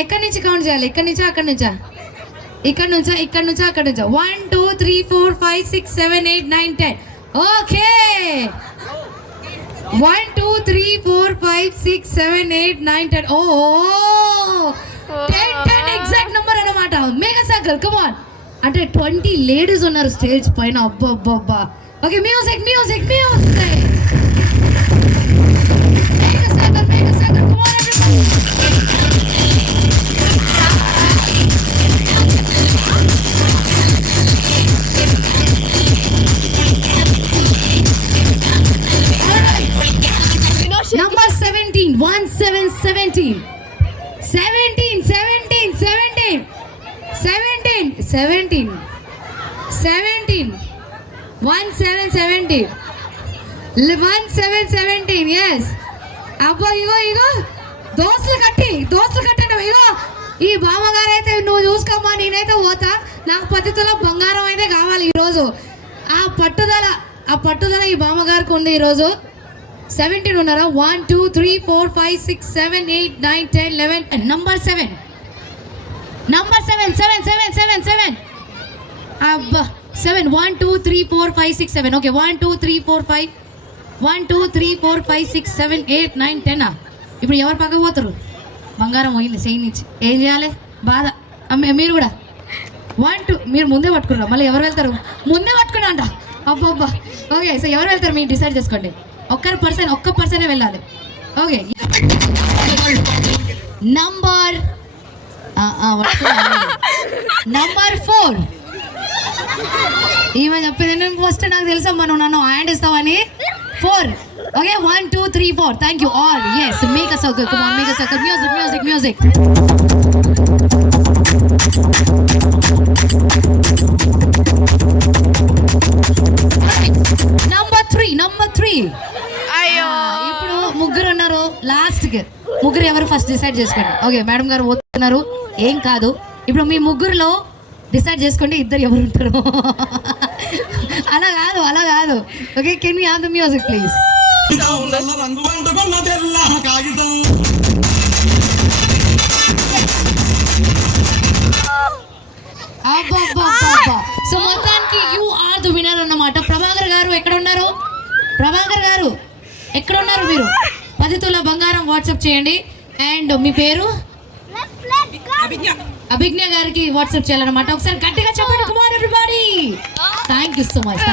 ఎక్కడి నుంచి కౌంట్ చేయాలి? ఇక్కడి నుంచా అక్కడి నుంచా? ఇక్కడ నుంచా ఇక్కడ నుంచా అక్కడ నుంచా? 1 2 3 4 5 6 7 8 9 10. ఓకే 1 2 3 4 5 6 7 8 9 10. ఓ 10 ఎగ్జాక్ట్ నెంబర్ అన్నమాట. Mega circle come on. అంటే 20 లేడీస్ ఉన్నారు స్టేజ్ పైన. అబ్బబ్బబ్బా. Okay music music music. Mega circle come on Number 17, 17, 17, 17, 17, 17, 17, 17, 17, 17, yes. అబ్బా ఇగో దోస్తులు కట్టండి. ఇగో ఈ బామ్మగారు అయితే నువ్వు చూసుకోమ్మా, నేనైతే పోతా. నాకు పద్ధతిలో బంగారం అయితే కావాలి ఈరోజు. ఆ పట్టుదల ఈ బామ్మగారికి ఉంది ఈరోజు. 17 ఉన్నారా? 1 2 3 4 5 6 7 8 9 10 11. నంబర్ 7 అబ్బా 7 1 2 3 4 5 6 7. ఓకే 1 2 3 4 5 1 2 3 4 5 6 7 8 9 10. ఇప్పుడు ఎవరు పక్క పోతారు? బంగారం పోయింది సెయి నుంచి. ఏం చేయాలి? బాధ. మీరు కూడా 1 2 మీరు ముందే పట్టుకున్నారు. మళ్ళీ ఎవరు వెళ్తారు? ముందే పట్టుకున్నా అంట. అబ్బబ్బా. ఓకే సో ఎవరు వెళ్తారు మీరు డిసైడ్ చేసుకోండి. ఒక్క పర్సనే వెళ్ళాలి. Okay number 4. ఈమె చెప్పింది నేను ఫస్ట్ నాకు తెలుసమ్మా, నువ్వు నన్ను హ్యాండ్ ఇస్తావని. 4. Okay 1 2 3 4. Thank you all. Yes make a circle. Come on make a circle. Music. Number 3. అయ్యో ఇప్పుడు ముగ్గురు ఉన్నారు. లాస్ట్కి ముగ్గురు ఎవరు ఫస్ట్ డిసైడ్ చేసుకోండి. ఓకే మేడం గారు పోతున్నారు, ఏం కాదు. ఇప్పుడు మీ ముగ్గురులో డిసైడ్ చేసుకోండి ఇద్దరు ఎవరు ఉంటారు. అలా కాదు. Okay can you have the music please? So మొత్తానికి యూ ఆర్ ద విన్నర్ అన్నమాట. ప్రభాకర్ గారు ఎక్కడ ఉన్నారు? మీరు 10 తుల బంగారం వాట్సాప్ చేయండి. అండ్ మీ పేరు? అభిజ్ఞ గారికి వాట్సాప్ చేయాలన్నమాట. ఒకసారి గట్టిగా చెప్పండి. Come on everybody. Thank you so much.